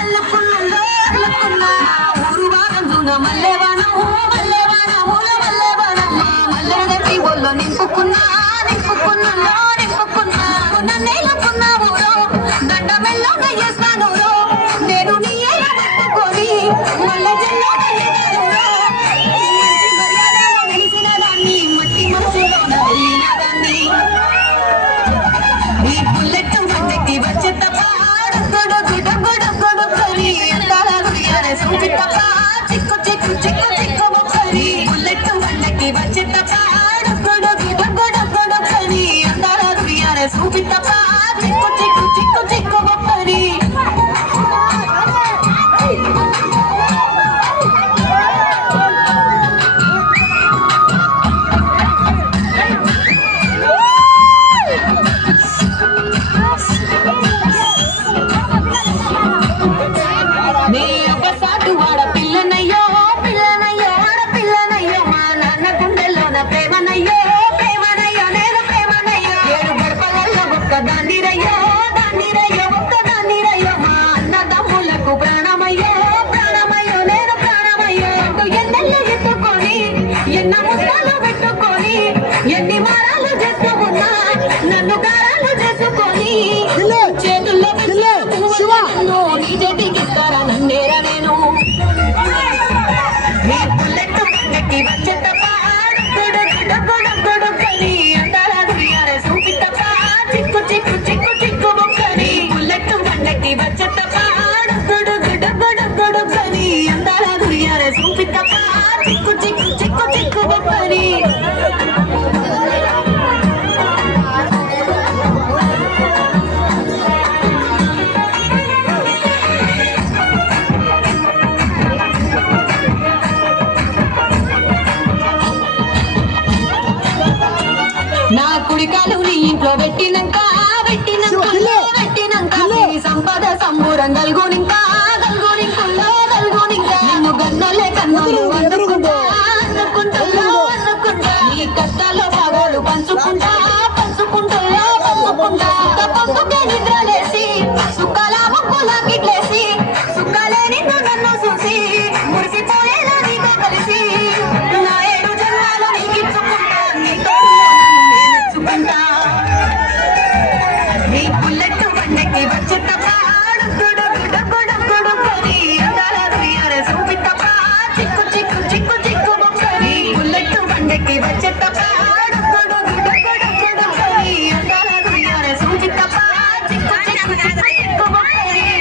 అల్లుకున్నా అల్లుకున్నా ఊరు వారందున మల్లెవాన మల్లెవాన మూల మల్లెవాన మల్లె గట్టి ఒళ్ళో నింపుకున్నా నింపుకున్నా నింపుకున్నా నన్నేలుకున్నా ఊరో దండ మెల్లో నయ్యేస్తాను నేను నీ పట్టుకొని మల్లె జల్లో తెలిసిన దాన్ని మట్టి మనసులో వెళ్ళిన దాన్ని ఈ బుల్లెట్ బండకి వచ్చే తప్ప గొడుగు గొడుగు గొడుగని అందాల గుడియారే సూచి తప్ప చిక్కు చిక్కు చిక్కు చిక్కు బొక్కని బుల్లెట్ బండకి వచ్చే తప్ప గొడుగు గొడుగు గొడుగని అందాల గుడియారే సూచి తప్ప చిక్కు చిక్కు చిక్కు చిక్కు బొక్కని దానిరయ్యో దానిరయ్యో ఒక్క దానిరయ్యో మా అన్నదమ్ములకు ప్రాణమయ్యో ప్రాణమయ్యో నేను ప్రాణమయ్యో ఎన్నెల్లు ఎత్తుకొని ఎన్న ముస్తాలు పెట్టుకొని ఎన్ని మారాలు చేస్తూ ఉన్నా నన్ను గారాలు చేసుకొని చేతుల్లో నీ చేతికి ఇస్తారా నన్నేరా నేను నీ బుల్లెట్ బండకి వచ్చే తప్ప గొడుగని అందాల గుడియారే సూపి తప్ప చిక్కు చిక్కు చిక్కు చిక్కు బొక్కని బుల్లెట్ బండకి వచ్చే తప్ప గొడుగని అందాల గుడియారే సూపి తప్ప చిక్కు చిక్కు చిక్కు చిక్కు బొక్కని నా కుడికాలు నీ ఇంట్లో పెట్టినాక సంపద సంబూరం గల్గునింకా నిన్ను గన్నలే కన్నులు అనుకుంటా నీ కష్టాల్లో భాగాలు పంచుకుంటా పొందుకే నిద్రలేసి సుఖాల ముక్కులా గిట్లేసి సుఖాలే నిన్ను నన్ను చూసి మురిసిపోయేలా నీతో కలిసి నా 7 జన్మాలు నీకిచ్చుకుంటా నీతో నీ బుల్లెట్ బండకి వచ్చే తప్ప గొడుగని అందాల గుడియారే సూపి తప్ప చిక్కు చిక్కు చిక్కు చిక్కు బొక్కని బుల్లెట్ బండకి వచ్చే తప్ప